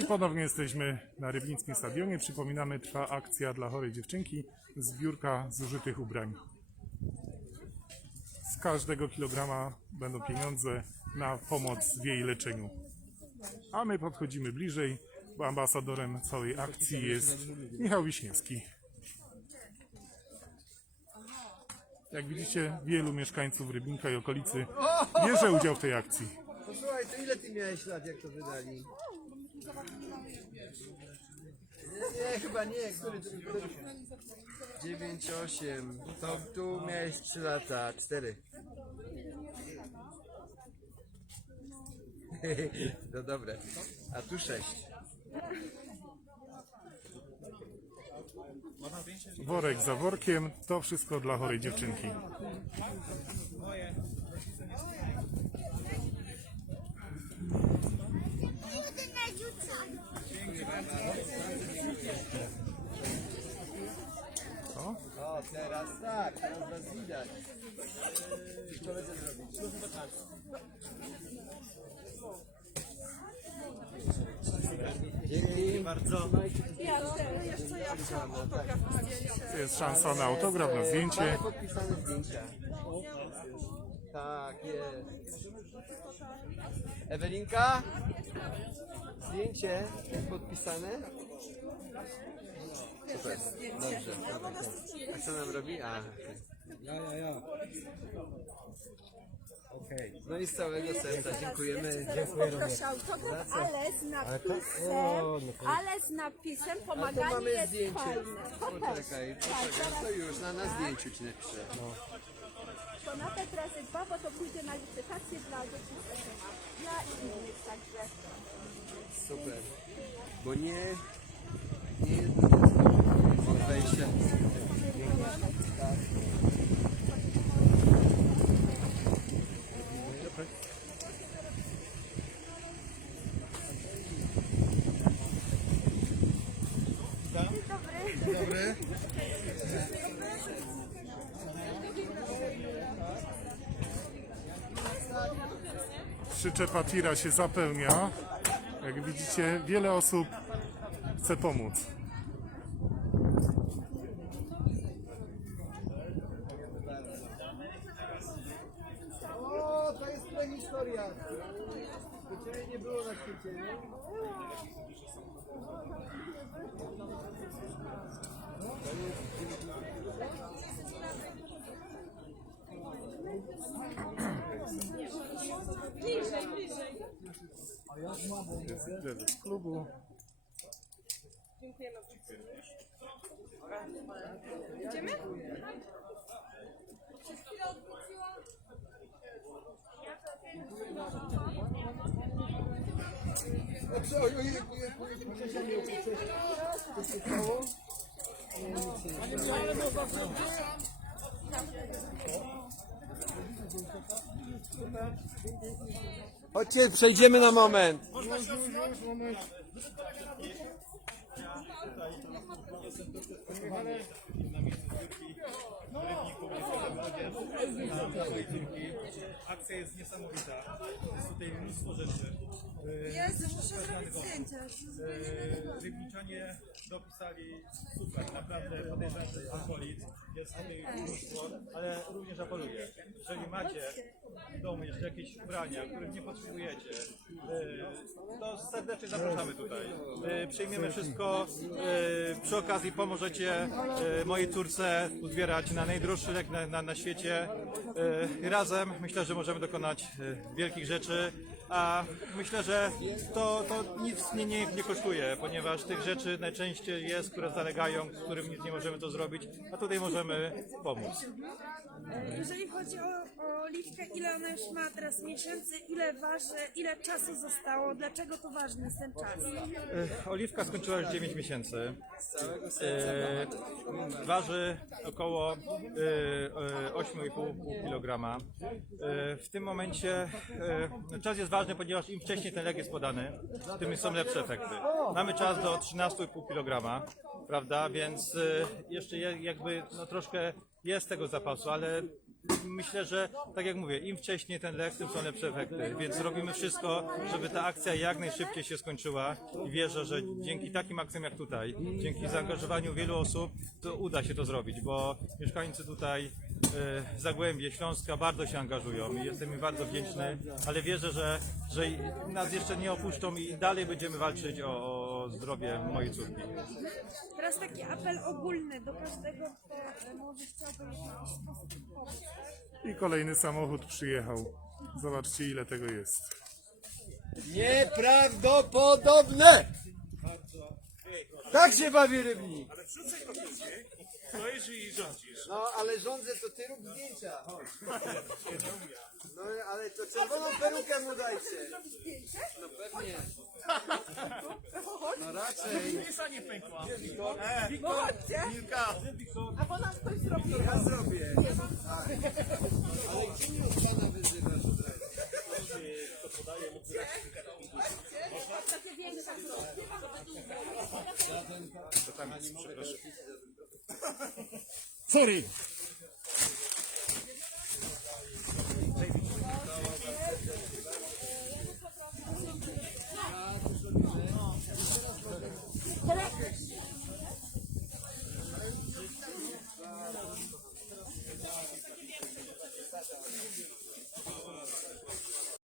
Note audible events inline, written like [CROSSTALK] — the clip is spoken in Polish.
I ponownie jesteśmy na Rybnickim Stadionie. Przypominamy, trwa akcja dla chorej dziewczynki, zbiórka zużytych ubrań. Z każdego kilograma będą pieniądze na pomoc w jej leczeniu. A my podchodzimy bliżej, ambasadorem całej akcji jest Michał Wiśniewski. Jak widzicie, wielu mieszkańców Rybnika i okolicy bierze udział w tej akcji. To słuchaj, to ile ty miałeś lat, jak to wydali? Nie, nie chyba nie. Który to który? 9, 8. To tu miałeś 3 lata, 4. No [LAUGHS] dobre. A tu 6. Worek za workiem, to wszystko dla chorej dziewczynki. O, O, teraz tak, teraz was widać. Co będę zrobić? Dzięki bardzo. to jest szansa na autograf, na zdjęcie. Mamy podpisane zdjęcia. Tak, jest. Ewelinka? Zdjęcie jest podpisane? Super, dobrze. A co nam robi? A, okej. Ja, ja, ja. Okej. No i z całego serca dziękujemy. Poproszę autograf, ale z napisem, O, no to- ale z napisem A tu pomaganie mamy jest zdjęcie. fajne. Poczekaj, poczekaj, to już na, na zdjęciu ci napiszę. To nawet razy dwa, bo to pójdzie na licytację dla dzieci. Dla innych także. Super. Bo nie... Nie... Od wejścia. Dobry. Przyczepa tira się zapełnia. Jak widzicie, wiele osób chce pomóc. O, to jest prehistoria. To ciebie nie było na świecie, nie? Wiele z klubu. Dobrze, ojej, ojej, ojej, ojej, Co się stało? Chodźcie, przejdziemy na moment. Akcja jest niesamowita. Jest tutaj mnóstwo rzeczy. Jezu, muszę zrobić zdjęcie. Rybniczanie dopisali super, naprawdę podejrzewam, że z okolic jest tutaj mnóstwo, ale również apeluję, jeżeli macie w domu jeszcze jakieś ubrania, których nie potrzebujecie, e, to serdecznie zapraszamy tutaj. E, Przyjmiemy wszystko, e, przy okazji pomożecie e, mojej córce uzbierać na najdroższy lek na, na, na świecie. E, Razem myślę, że możemy dokonać e, wielkich rzeczy. A myślę, że to, to nic nie, nie, nie kosztuje, ponieważ tych rzeczy najczęściej jest, które zalegają, z którym nic nie możemy to zrobić, a tutaj możemy pomóc. Jeżeli chodzi o, o oliwkę, ile ona już ma teraz miesięcy, ile waży, ile czasu zostało, dlaczego to ważny jest ten czas? E, Oliwka skończyła już 9 miesięcy. E, waży około e, e, 8,5 kg. E, w tym momencie e, czas jest ważny, ponieważ im wcześniej ten lek jest podany, tym są lepsze efekty. Mamy czas do 13,5 kg, prawda? Więc e, jeszcze je, jakby no, troszkę jest tego zapasu, ale myślę, że tak jak mówię, im wcześniej ten lek, tym są lepsze efekty. Więc robimy wszystko, żeby ta akcja jak najszybciej się skończyła i wierzę, że dzięki takim akcjom jak tutaj, dzięki zaangażowaniu wielu osób, to uda się to zrobić, bo mieszkańcy tutaj Zagłębie, Śląska bardzo się angażują i jestem im bardzo wdzięczny, ale wierzę, że, że nas jeszcze nie opuszczą i dalej będziemy walczyć o, o zdrowie mojej córki. Teraz taki apel ogólny do każdego, kto e, może chciałby w sposób pomóc. I kolejny samochód przyjechał. Zobaczcie ile tego jest. Nieprawdopodobne! Tak się bawi rybnik. Stoisz i rządzisz. No, ale rządzę, to ty rób zdjęcia. Chodź. No, ale to czerwoną perukę mu dajcie. No pewnie. No raczej. Albo nam ktoś zrobi. Sorry.